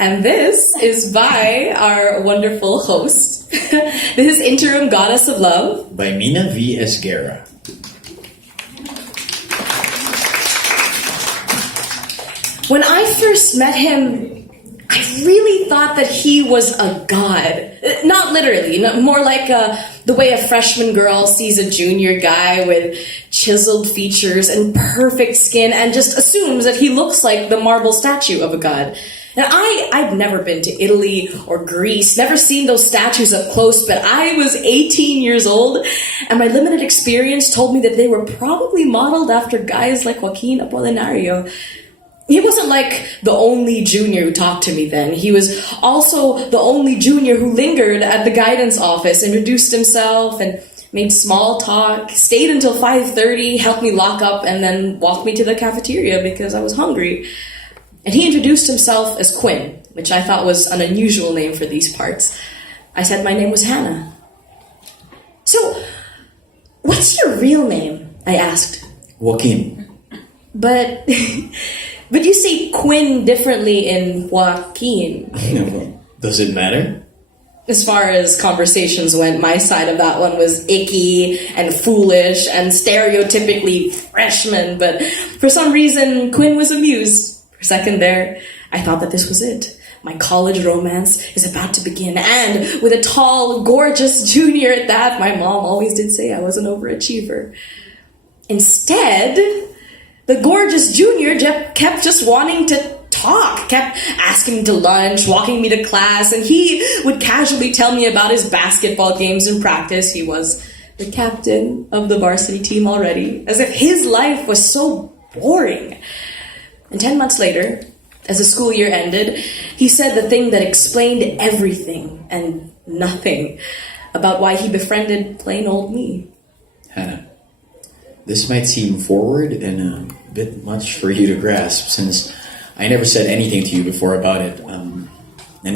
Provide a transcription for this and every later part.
And this is by our wonderful host. This is Interim Goddess of Love by Mina v. Esguerra. When I first met him, I really thought that he was a god. Not literally, more like the way a freshman girl sees a junior guy with chiseled features and perfect skin and just assumes that he looks like the marble statue of a god. And I'd never been to Italy or Greece, never seen those statues up close, but I was 18 years old, and my limited experience told me that they were probably modeled after guys like Joaquin Apolinario. He wasn't like the only junior who talked to me then. He was also the only junior who lingered at the guidance office, introduced himself, and made small talk, stayed until 5:30, helped me lock up, and then walked me to the cafeteria because I was hungry. And he introduced himself as Quinn, which I thought was an unusual name for these parts. I said my name was Hannah. So, what's your real name? I asked. Joaquin. But you say Quinn differently in Joaquin. Does it matter? As far as conversations went, my side of that one was icky and foolish and stereotypically freshman, but for some reason, Quinn was amused. For a second there, I thought that this was it. My college romance is about to begin, and with a tall, gorgeous junior at that. My mom always did say I was an overachiever. Instead, the gorgeous junior kept just wanting to talk, kept asking me to lunch, walking me to class, and he would casually tell me about his basketball games and practice. He was the captain of the varsity team already, as if his life was so boring. And 10 months later, as the school year ended, he said the thing that explained everything and nothing about why he befriended plain old me. Hannah, this might seem forward and a bit much for you to grasp, since I never said anything to you before about it, and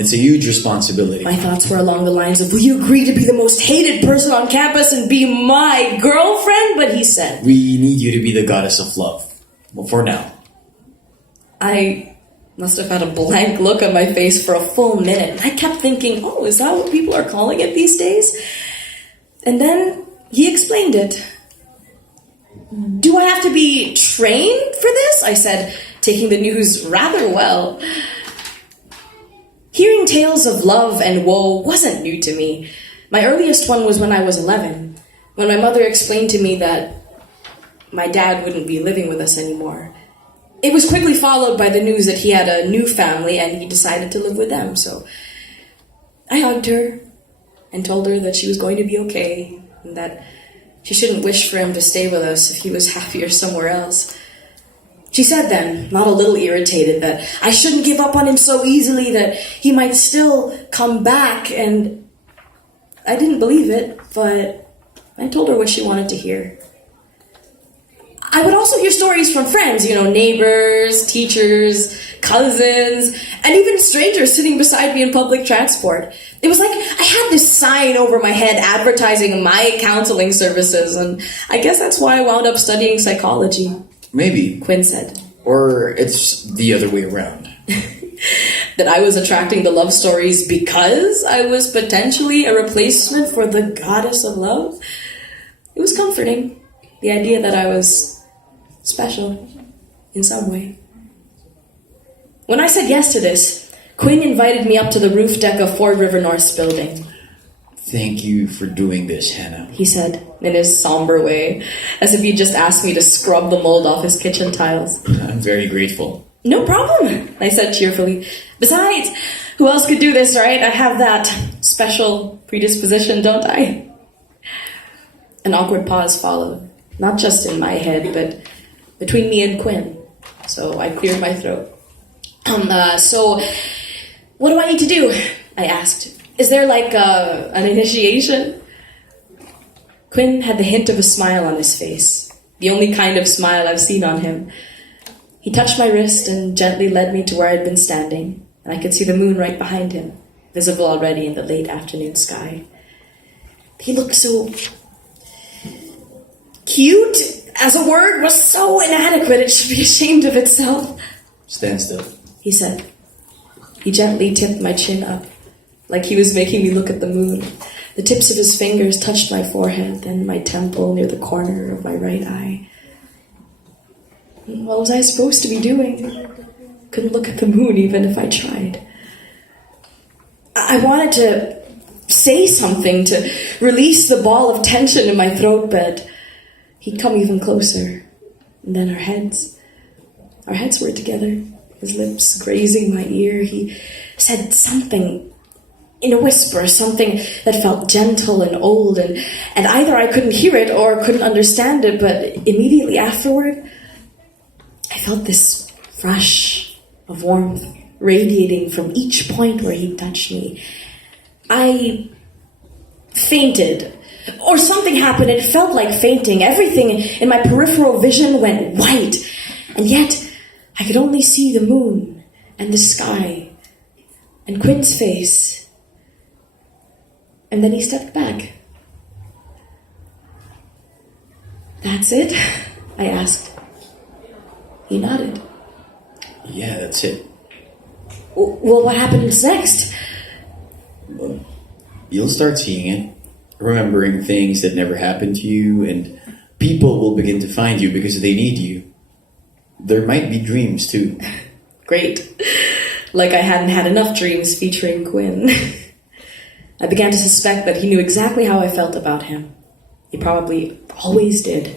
it's a huge responsibility. My thoughts were along the lines of, will you agree to be the most hated person on campus and be my girlfriend? But he said, we need you to be the goddess of love. Well, for now. I must have had a blank look on my face for a full minute. I kept thinking, oh, is that what people are calling it these days? And then he explained it. Do I have to be trained for this? I said, taking the news rather well. Hearing tales of love and woe wasn't new to me. My earliest one was when I was 11, when my mother explained to me that my dad wouldn't be living with us anymore. It was quickly followed by the news that he had a new family and he decided to live with them. So I hugged her and told her that she was going to be okay and that she shouldn't wish for him to stay with us if he was happier somewhere else. She said then, not a little irritated, that I shouldn't give up on him so easily, that he might still come back, and I didn't believe it, but I told her what she wanted to hear. I would also hear stories from friends, neighbors, teachers, cousins, and even strangers sitting beside me in public transport. It was like I had this sign over my head advertising my counseling services, and I guess that's why I wound up studying psychology. Maybe. Quinn said. Or it's the other way around. That I was attracting the love stories because I was potentially a replacement for the goddess of love. It was comforting, the idea that I was special in some way. When I said yes to this, Quinn invited me up to the roof deck of Ford River North's building. Thank you for doing this, Hannah, he said in his somber way, as if he'd just asked me to scrub the mold off his kitchen tiles. I'm very grateful. No problem, I said cheerfully. Besides, who else could do this, right? I have that special predisposition, don't I? An awkward pause followed, not just in my head, but between me and Quinn. So I cleared my throat. So what do I need to do? I asked. Is there like an initiation? Quinn had the hint of a smile on his face, the only kind of smile I've seen on him. He touched my wrist and gently led me to where I'd been standing, and I could see the moon right behind him, visible already in the late afternoon sky. He looked so cute, as a word was so inadequate it should be ashamed of itself. Stand still, he said. He gently tipped my chin up, like he was making me look at the moon. The tips of his fingers touched my forehead, then my temple near the corner of my right eye. What was I supposed to be doing? Couldn't look at the moon even if I tried. I wanted to say something, to release the ball of tension in my throat, but he'd come even closer. And then our heads were together, his lips grazing my ear. He said something in a whisper, something that felt gentle and old, and either I couldn't hear it or couldn't understand it, but immediately afterward, I felt this rush of warmth radiating from each point where he touched me. I fainted, or something happened. It felt like fainting. Everything in my peripheral vision went white, and yet I could only see the moon and the sky and Quinn's face. And then he stepped back. "That's it?" I asked. He nodded. Yeah, that's it. Well, what happens next? Well, you'll start seeing it, remembering things that never happened to you, and people will begin to find you because they need you. There might be dreams, too. Great. Like I hadn't had enough dreams featuring Quinn. I began to suspect that he knew exactly how I felt about him. He probably always did,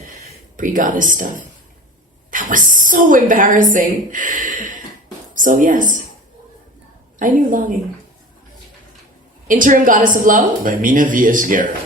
pre-goddess stuff. That was so embarrassing. So yes, I knew longing. Interim Goddess of Love? By Mina v. Esguerra.